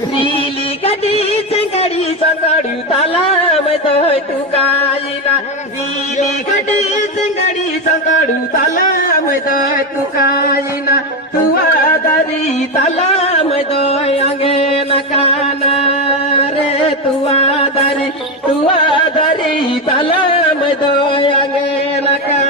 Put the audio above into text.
रिली गडी चंगडी चंगडी ताला मैदोय तू कायना रिली गडी चंगडी चंगडी ताला मैदोय तू कायना तू आदारी ताला मैदोय अंगे नकाना रे तू आदारी ताला मैदोय अंगे नका